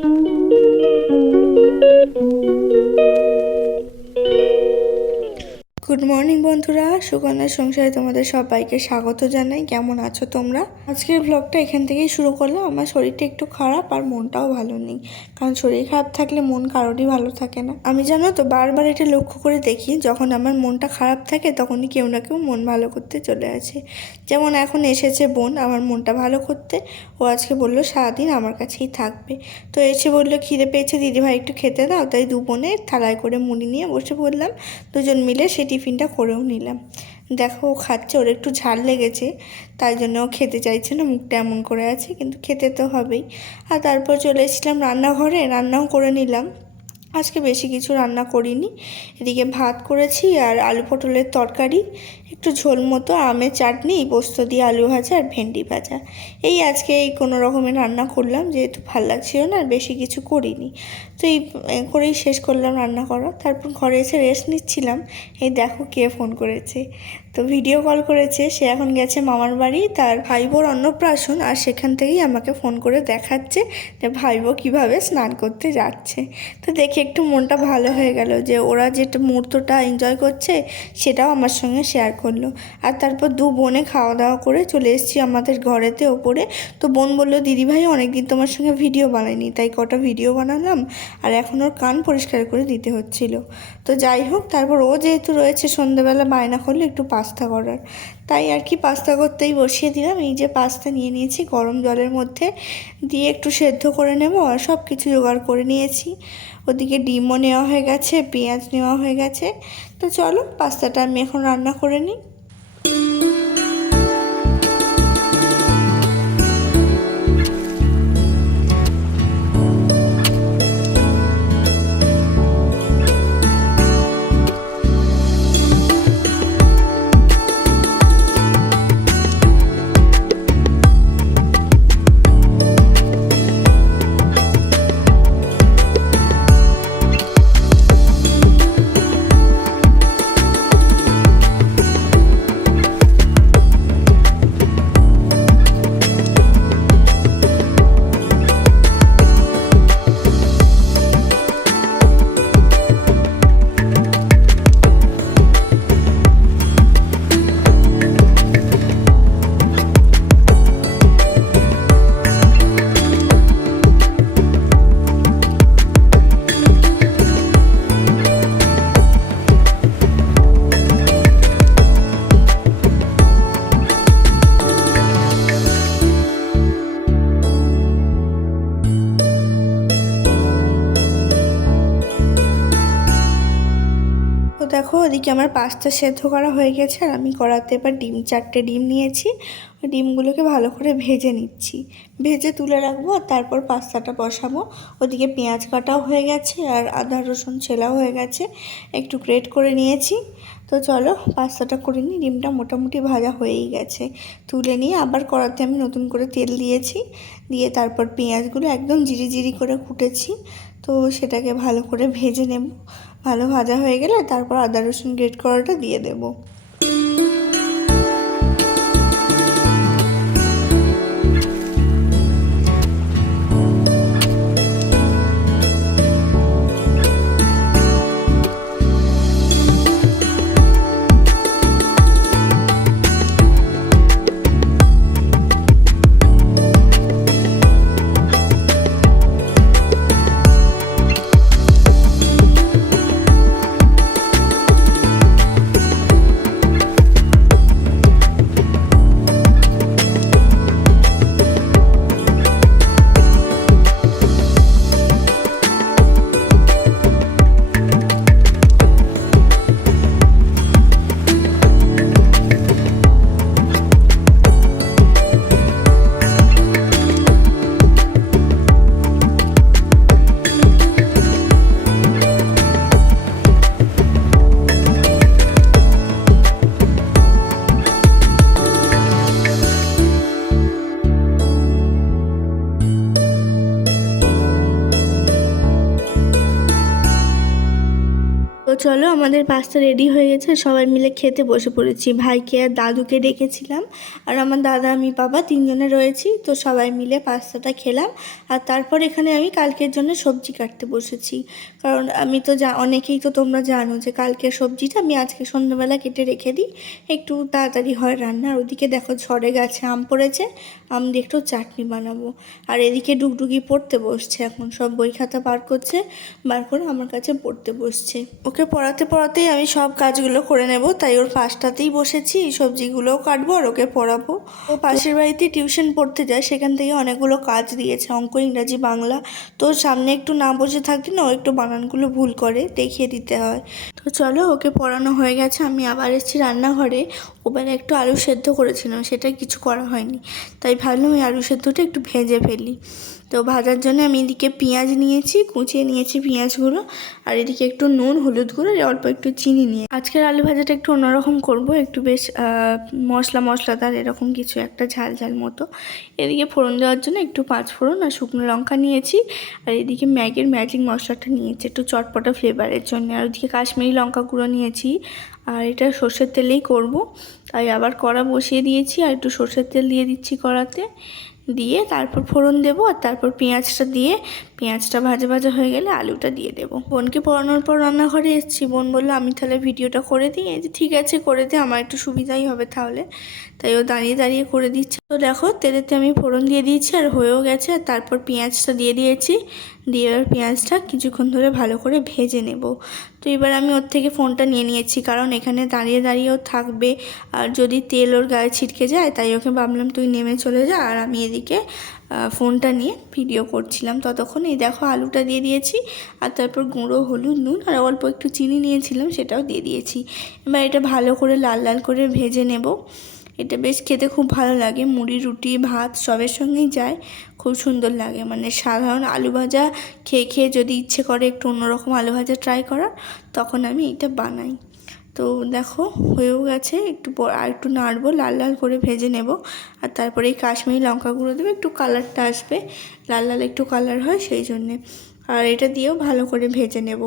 Thank you. Morning বন্ধুরা, সুকন্যার সংসারে তোমাদের সবাইকে স্বাগত জানাই। কেমন আছো তোমরা? আজকের ব্লগটা এখান থেকেই শুরু করলাম। আমার শরীরটা একটু খারাপ আর মনটাও ভালো নেই। কারণ শরীর খারাপ থাকলে মন কারোরই ভালো থাকে না। আমি জানো তো, বারবার এটা লক্ষ্য করে দেখি, যখন আমার মনটা খারাপ থাকে, তখনই কেউ না কেউ মন ভালো করতে চলে আসে। যেমন এখন এসেছে বোন, আমার মনটা ভালো করতে। ও আজকে বলল, সারাদিন আমার কাছেই থাকবে। তো এসে বলল, খিদে পেয়েছে, দিদিভাই একটু খেতে দাও। তাই দু বোনে থালায় করে মুড়ি নিয়ে বসে পড়লাম। দুজন মিলে সেই টিফিনটা করেও নিলাম। দেখো, ও খাচ্ছে, ওর একটু ঝাল লেগেছে, তাই জন্য ও খেতে চাইছে না, মুখটা এমন করে আছে, কিন্তু খেতে তো হবেই। আর তারপর চলে এসেছিলাম রান্নাঘরে, রান্নাও করে নিলাম। আজকে বেশি কিছু রান্না করিনি। এদিকে ভাত করেছি আর আলু পটলের তরকারি একটু ঝোল মতো আমের চাটনি, পোস্ত দিয়ে আলু ভাজা আর ভেন্ডি ভাজা। এই আজকে এই কোনো রকমের রান্না করলাম, যেহেতু ভালো লাগছিল না আর বেশি কিছু করিনি। তো এই করেই শেষ করলাম রান্না করা। তারপর ঘরে এসে রেস্ট নিচ্ছিলাম। এই দেখো কে ফোন করেছে। তো ভিডিও কল করেছে, সে এখন গেছে মামার বাড়ি, তার ভাই বোর অন্নপ্রাশন, আর সেখান থেকেই আমাকে ফোন করে দেখাচ্ছে যে ভাই বউ কীভাবে স্নান করতে যাচ্ছে। তো দেখে একটু মনটা ভালো হয়ে গেল যে ওরা যেটা মুহূর্তটা এনজয় করছে, সেটাও আমার সঙ্গে শেয়ার করল। আর তারপর দু বোনে খাওয়া দাওয়া করে চলে এসেছি আমাদের ঘরেতে ওপরে। তো বোন বলল দিদিভাই অনেকদিন তোমার সঙ্গে ভিডিও বানাইনি, তাই কটা ভিডিও বানালাম, আর এখন ওর কান পরিষ্কার করে দিতে হচ্ছিল। তো যাই হোক, তারপর ও যেহেতু রয়েছে সন্ধ্যেবেলা বায়না করলে একটু পাস্তা করার। তাই আর কি পাস্তা করতেই বসিয়ে দিলাম। এই যে পাস্তা নিয়ে নিয়েছি, গরম জলের মধ্যে দিয়ে একটু সেদ্ধ করে নেব আর সব কিছু জোগাড় করে নিয়েছি। ওদিকে ডিমও নেওয়া হয়ে গেছে, পেঁয়াজ নেওয়া হয়ে গেছে। তো চলো, পাস্তাটা আমি এখন রান্না করে নিই। ওদিকে আমার পাস্তা সেদ্ধ করা হয়ে গেছে আর আমি কড়াতে এবার ডিম, চারটে ডিম নিয়েছি। ওই ডিমগুলোকে ভালো করে ভেজে নিচ্ছি। ভেজে তুলে রাখব আর তারপর পাস্তাটা বসাবো। ওদিকে পেঁয়াজ কাটাও হয়ে গেছে আর আদা, রসুন ছেলাও হয়ে গেছে। একটু গ্রেট করে নিয়েছি। তো চলো পাস্তাটা করে নিই। ডিমটা মোটামুটি ভাজা হয়েই গেছে। তুলে নিয়ে আবার কড়াতে আমি নতুন করে তেল দিয়েছি। দিয়ে তারপর পেঁয়াজগুলো একদম জিরি জিরি করে কুটেছি। তো সেটাকে ভালো করে ভেজে নেব। ভালো ভাজা হয়ে গেলে তারপর আদা রসুন গ্রেট করাটা দিয়ে দেবো। চলো, আমাদের পাস্তা রেডি হয়ে গেছে। সবাই মিলে খেতে বসে পড়েছি। ভাইকে আর দাদুকে ডেকেছিলাম। আর আমার দাদা, আমি বাবা তিনজনে রয়েছি। তো সবাই মিলে পাস্তাটা খেলাম। আর তারপর এখানে আমি কালকের জন্য সবজি কাটতে বসেছি। কারণ আমি তো যা অনেকেই তো তোমরা জানো যে কালকের সবজিটা আমি আজকে সন্ধ্যাবেলা কেটে রেখে দিই। একটু তাড়াতাড়ি হয় রান্না। আর ওদিকে দেখো ঝড়ে গাছে আম পড়েছে। আম দিয়ে একটু চাটনি বানাবো। আর এদিকে ডুগডুগি পড়তে বসছে। এখন সব বই খাতা বার করছে। বার করে আমার কাছে পড়তে বসছে। ওকে পড়াতে পড়াতেই আমি সব কাজগুলো করে নেব, তাই ওর পাশটাতেই বসেছি সবজিগুলোও কাটবো আর ওকে পড়াবো। ও পাশের বাড়িতে টিউশন পড়তে যায়, সেখান থেকে অনেকগুলো কাজ দিয়েছে, অঙ্ক, ইংরাজি, বাংলা। তো সামনে একটু না বসে থাকলে না ও একটু বানানগুলো ভুল করে, দেখিয়ে দিতে হয়। তো চলো, ওকে পড়ানো হয়ে গেছে, আমি আবার এসেছি রান্নাঘরে। ওবারে একটু আলু সেদ্ধ করেছিলাম, সেটা কিছু করা হয়নি। তাই ভাবলাম ওই আলু সেদ্ধটা একটু ভেজে ফেলি। তো ভাজার জন্য আমি এদিকে পেঁয়াজ নিয়েছি, কুচিয়ে নিয়েছি পেঁয়াজগুলো আর এদিকে একটু নুন, হলুদ গুঁড়ো, আর অল্প একটু চিনি নিয়ে। আজকের আলু ভাজাটা একটু অন্যরকম করব, একটু বেশ মশলা মশলাদার এরকম কিছু একটা ঝাল ঝাল মতো। এদিকে ফোড়ন দেওয়ার জন্য একটু পাঁচ ফোড়ন আর শুকনো লঙ্কা নিয়েছি, আর এদিকে ম্যাগির ম্যাজিক মশলাটা নিয়েছি, একটু চটপটা ফ্লেভারের জন্য। আর ওদিকে কাশ্মীরি লঙ্কা গুঁড়ো নিয়েছি, আর এটা সর্ষের তেলেই করব। তাই আবার কড়া বসিয়ে দিয়েছি, আর একটু সর্ষের তেল দিয়ে দিচ্ছি কড়াতে। দিয়ে তারপর ফোড়ন দেবো আর তারপর পেঁয়াজটা দিয়ে পেঁয়াজটা ভাজা ভাজা হয়ে গেলে আলুটা দিয়ে দেবো। বোনকে পড়ানোর পর রান্নাঘরে এসেছি। বোন বলল, আমি তাহলে ভিডিওটা করে দিই। যে, ঠিক আছে, করে দে, আমার একটু সুবিধাই হবে তাহলে। তাই ও দাঁড়িয়ে দাঁড়িয়ে করে দিচ্ছে। তো দেখো, তেলেতে আমি ফোড়ন দিয়ে দিয়েছি আর হয়েও গেছে। আর তারপর পেঁয়াজটা দিয়ে দিয়েছি। দিয়ে এবার পেঁয়াজটা কিছুক্ষণ ধরে ভালো করে ভেজে নেব। তো এবার আমি ওর থেকে ফোনটা নিয়ে নিয়েছি, কারণ এখানে দাঁড়িয়ে দাঁড়িয়েও থাকবে। আর যদি তেল ওর গায়ে ছিটকে যায়, তাই ওকে ভাবলাম তুই নেমে চলে যা, আর আমি এদিকে ফোনটা নিয়ে ভিডিও করছিলাম। ততক্ষণ এই দেখো আলুটা দিয়ে দিয়েছি আর তারপর গুঁড়ো, হলুদ, নুন আর অল্প একটু চিনি নিয়েছিলাম, সেটাও দিয়ে দিয়েছি। এবার এটা ভালো করে লাল লাল করে ভেজে নেব। এটা বেশ খেতে খুব ভালো লাগে। মুড়ি, রুটি, ভাত সবের সঙ্গেই যায়। খুব সুন্দর লাগে। মানে সাধারণ আলু ভাজা খেয়ে খেয়ে যদি ইচ্ছে করে একটু অন্যরকম আলু ভাজা ট্রাই করার, তখন আমি এটা বানাই। তো দেখো হয়েও গেছে, একটু আর একটু নাড়বো, লাল লাল করে ভেজে নেব। আর তারপরে এই কাশ্মীরি লঙ্কা গুঁড়ো দেবো, একটু কালারটা আসবে। লাল লাল একটু কালার হয় সেই জন্যে। আর এটা দিয়েও ভালো করে ভেজে নেব।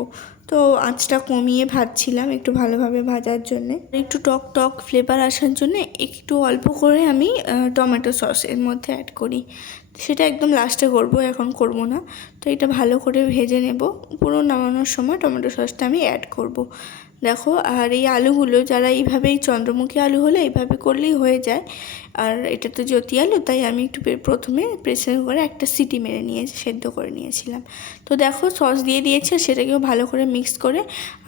তো আঁচটা কমিয়ে ভাজছিলাম একটু ভালোভাবে ভাজার জন্যে। একটু টক টক ফ্লেভার আসার জন্য একটু অল্প করে আমি টমেটো সস এর মধ্যে অ্যাড করি। সেটা একদম লাস্টে করব, এখন করব না। তো এটা ভালো করে ভেজে নেব। পুরো নামানোর সময় টমেটো সসটা আমি অ্যাড করব। দেখো, আর এই আলুগুলো, যারা এইভাবেই চন্দ্রমুখী আলু হলে এইভাবে করলেই হয়ে যায়। আর এটা তো জ্যোতি আলু, তাই আমি একটু প্রথমে প্রেসার করে একটা সিটি মেরে নিয়ে সেদ্ধ করে নিয়েছিলাম। তো দেখো, সস দিয়ে দিয়েছে, সেটাকেও ভালো করে মিক্স করে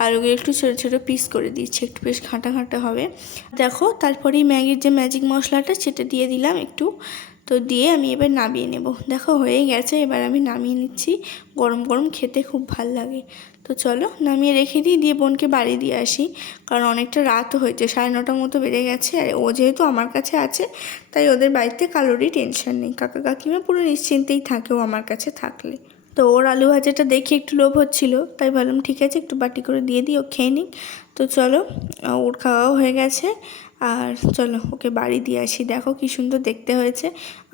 আলুগুলো একটু ছোটো ছোটো পিস করে দিচ্ছি একটু বেশ ঘাঁটা ঘাঁটা হবে। দেখো, তারপরে ম্যাগির যে ম্যাজিক মশলাটা, সেটা দিয়ে দিলাম একটু। তো দিয়ে আমি এবার নামিয়ে নেব। দেখো, হয়ে গেছে, এবার আমি নামিয়ে নিচ্ছি। গরম গরম খেতে খুব ভালো লাগে। তো চলো নামিয়ে রেখে দিই, দিয়ে বোনকে বাড়ি দিয়ে আসি। কারণ অনেকটা রাত হয়েছে, সাড়ে নটার মতো বেড়ে গেছে, আর ও যেহেতু আমার কাছে আছে, তাই ওদের বাড়িতে কালোরই টেনশন নেই। কাকা কাকিমা পুরো নিশ্চিন্তেই থাকে ও আমার কাছে থাকলে। তো ওর আলু ভাজাটা দেখে একটু লোভ হচ্ছিল, তাই ভাবলাম ঠিক আছে, একটু বাটি করে দিয়ে দিই, ও খেয়ে নিক। তো চলো ওর খাওয়াও হয়ে গেছে, আর চলো ওকে বাড়ি দিয়ে আসি। দেখো কি সুন্দর দেখতে হয়েছে।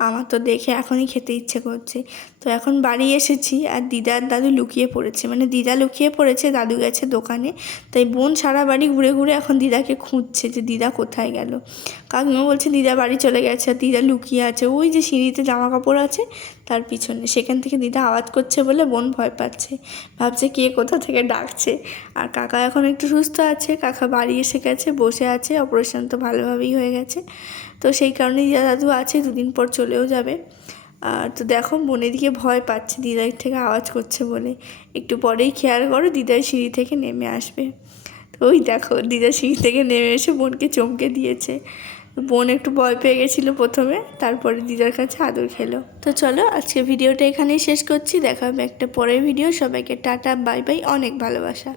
আমার তো দেখে এখনই খেতে ইচ্ছে করছে। তো এখন বাড়ি এসেছি আর দিদা আর দাদু লুকিয়ে পড়েছে। মানে দিদা লুকিয়ে পড়েছে দাদু গেছে দোকানে। তাই বোন সারা বাড়ি ঘুরে ঘুরে এখন দিদাকে খুঁজছে যে দিদা কোথায় গেল। কাকিমা বলছে, দিদা বাড়ি চলে গেছে আর দিদা লুকিয়ে আছে। ওই যে সিঁড়িতে জামা কাপড় আছে তার পিছনে। সেখান থেকে দিদা আওয়াজ করছে বলে বোন ভয় পাচ্ছে। ভাবছে কে কোথা থেকে ডাকছে। আর কাকা এখন একটু সুস্থ আছে। কাকা বাড়ি এসে গেছে, বসে আছে। অপারেশন তো ভালোভাবেই হয়ে গেছে। তো সেই কারণেই দিদা দাদু আছে, দুদিন পর চলেও যাবে। আর তো দেখো বোনের দিকে ভয় পাচ্ছে, দিদার থেকে আওয়াজ করছে বলে। একটু পরেই খেয়াল করো, দিদার সিঁড়ি থেকে নেমে আসবে। তো ওই দেখো দিদা সিঁড়ি থেকে নেমে এসে বোনকে চমকে দিয়েছে। বোন একটু ভয় পেয়ে গেছিল প্রথমে, তারপরে দিদার কাছে আদর খেলো। তো চলো আজকে ভিডিওটা এখানেই শেষ করছি। দেখা হবে একটা পরের ভিডিও। সবাইকে টাটা, বাই বাই, অনেক ভালোবাসা।